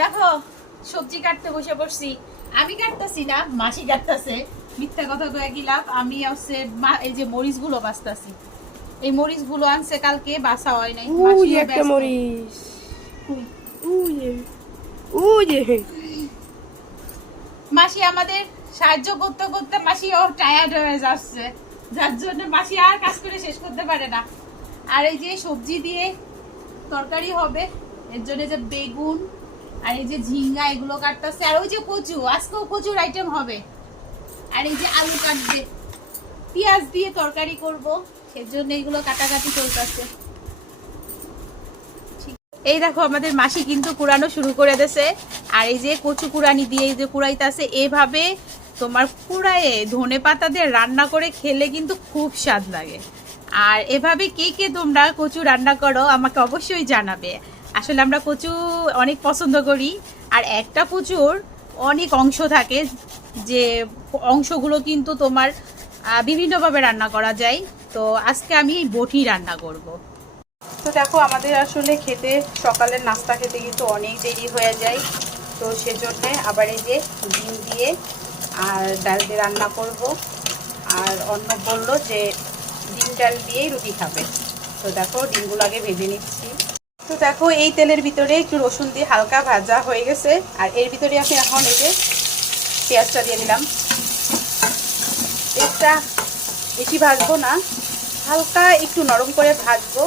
দেখো সবজি কাটতে বসে পড়ছি। আমি কাটতেছি না, মাসি কাটতেছে। মিথ্যা কথা কয়ে কি লাভ। আমি হচ্ছে এই যে মরিচ গুলো বাছতাছি। এই মরিচ গুলো আনছে কালকে, বাছা হয় নাই। উই একটা মরিচ। উই উই মাসি আমাদের সাহায্য করতে করতে মাসি ও টায়ার্ড হয়ে যাচ্ছে, যার জন্য মাসি আর কাজ করে শেষ করতে পারে না। আর এই যে সবজি দিয়ে তরকারি হবে, এর জন্য যে বেগুন আর এই যে ঝিঙ্গা এগুলো কাটতেছে। আর ওই যে কচু, আজকেও কচুর আইটেম হবে। আর এই যে আলু কাটবে, পেঁয়াজ দিয়ে তরকারি করব, এর জন্য এগুলো কাটাকাটি চলতেছে। এই দেখো আমাদের মাসি কিন্তু কুড়ানো শুরু করে দিয়েছে। আর এই যে কচু কুড়ানি দিয়ে এই যে কুড়াইতেছে, এভাবে তোমার কুড়ায়ে ধনে পাতা দিয়ে রান্না করে খেলে কিন্তু খুব স্বাদ লাগে। আর এভাবে কে কে তোমরা কচু রান্না করো আমাকে অবশ্যই জানাবে। আসলে আমরা কচু অনেক পছন্দ করি। আর একটা কচুর অনেক অংশ থাকে, যে অংশগুলো কিন্তু তোমার বিভিন্নভাবে রান্না করা যায়। তো আজকে আমি এই বটি রান্না করব। তো দেখো আমাদের আসলে খেতে, সকালের নাস্তা খেতে কিন্তু অনেক দেরি হয়ে যায়। তো সেজন্য আবার এই যে ডিম দিয়ে আর ডাল দিয়ে রান্না করব। আর অন্য বললো যে ডিম ডাল দিয়েই রুটি খাবে। তো দেখো ডিমগুলো আগে ভেজে নিচ্ছি। তো দেখো এই তেলের ভিতরে একটু রসুন দিয়ে হালকা ভাজা হয়ে গেছে। আর এর ভিতরে আমি এখন এই যে পেঁয়াজটা দিয়ে দিলাম। পেঁয়াজটা বেশি ভাজবো না, হালকা একটু নরম করে ভাজবো।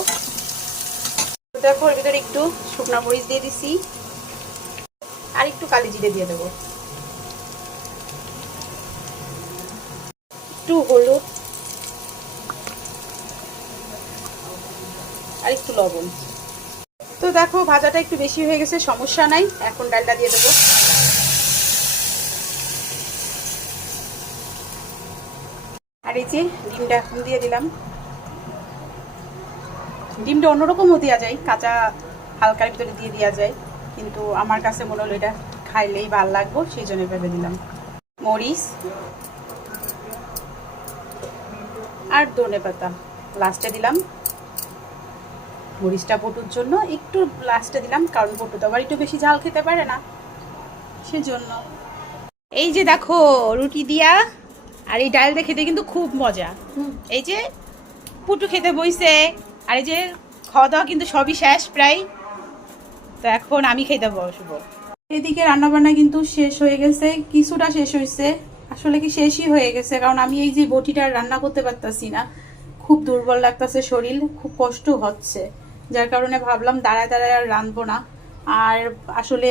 দেখো এর ভিতরে একটু শুকনো মরিচ দিয়ে দিছি, আর একটু কালি জিরে দিয়ে দেবো, একটু হলুদ আর একটু লবণ। তো দেখো ভাজাটা একটু বেশি হয়ে গেছে, সমস্যা নাই। এখন ডালটা দিয়ে দেবো। আর এই যে ডিমটা এখন দিয়ে দিলাম। ডিমটা অন্যরকমও দেওয়া যায়, কাঁচা হালকার ভিতরে দিয়ে দেওয়া যায়, কিন্তু আমার কাছে মনে হলো এটা খাইলেই ভালো লাগবো, সেই জন্য ভেবে দিলাম। মরিচ আর ধনেপাতা লাস্টে দিলাম। মরিচটা পটুর জন্য একটু লাস্টে দিলাম, কারণ পটু তো আবার একটু বেশি ঝাল খেতে পারে না, সেজন্য। এই যে দেখো রুটি দিয়া আর এই ডাল দিয়ে খেতে কিন্তু খুব মজা। এই যে পুটু খেতে বইছে, আর এই যে খাওয়া দাওয়া কিন্তু সবই শেষ প্রায়। তো এখন আমি খেতে বসবো। এদিকে রান্নাবান্না কিন্তু শেষ হয়ে গেছে, কিছুটা শেষ হয়েছে, আসলে কি শেষই হয়ে গেছে। কারণ আমি এই যে বটিটা রান্না করতে পারতাছি না, খুব দুর্বল লাগতেছে শরীর, খুব কষ্ট হচ্ছে, যার কারণে ভাবলাম দাঁড়ায় দাঁড়ায় আর রাঁধবো না। আর আসলে